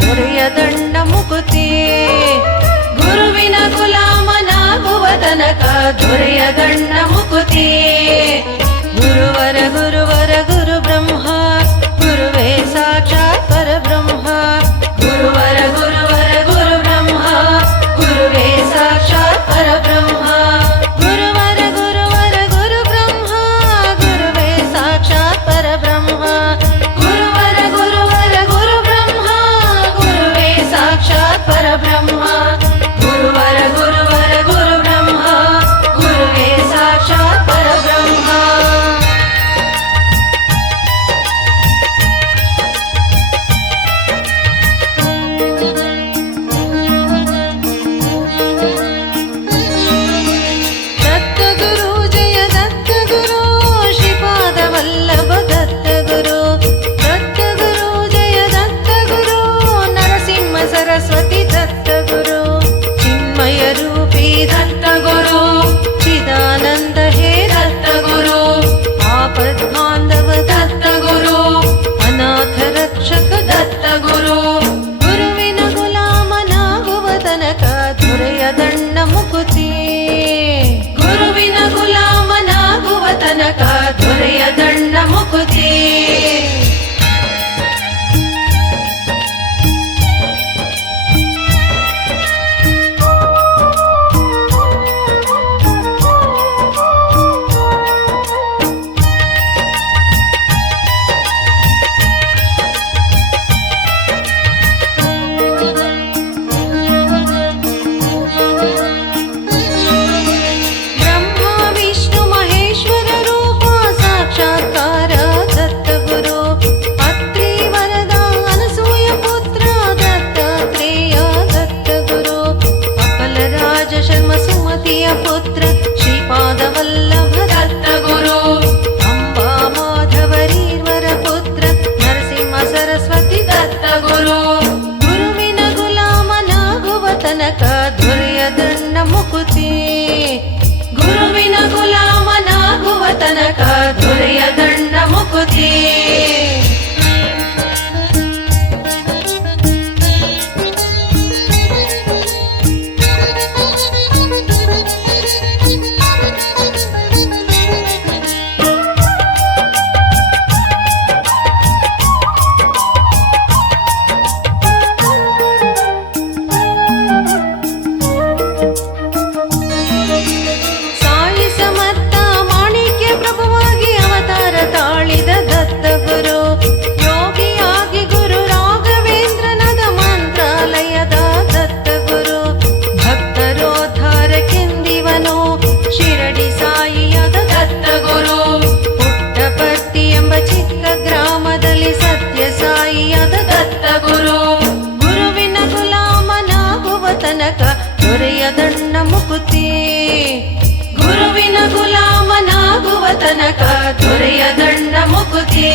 ದೊರೆಯ ದಂಡ ಮುಕುತಿ. ಗುರುವಿನ ಗುಲಾಮನಾಗುವ ತನಕ ದೊರೆಯ ದಂಡ see. ತನಕ ದೊರೆಯದಣ್ಣ ಮುಕುತಿ. ಗುರುವಿನ ಗುಲಾಮನಾಗುವ ತನಕ ದೊರೆಯದಣ್ಣ ಮುಕುತಿ.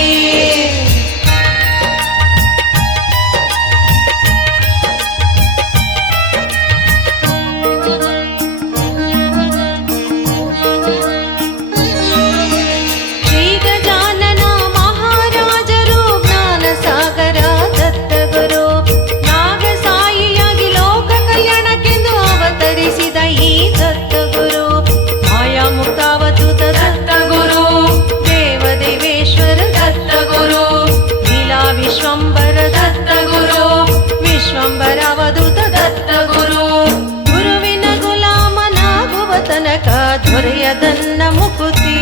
అవధూత ದತ್ತ ಗುರು ಗುರುವಿನ ಗುಲಾಮನಾಗುವ ತನಕ ದೊರೆಯದನ್ನ ಮುಕುತಿ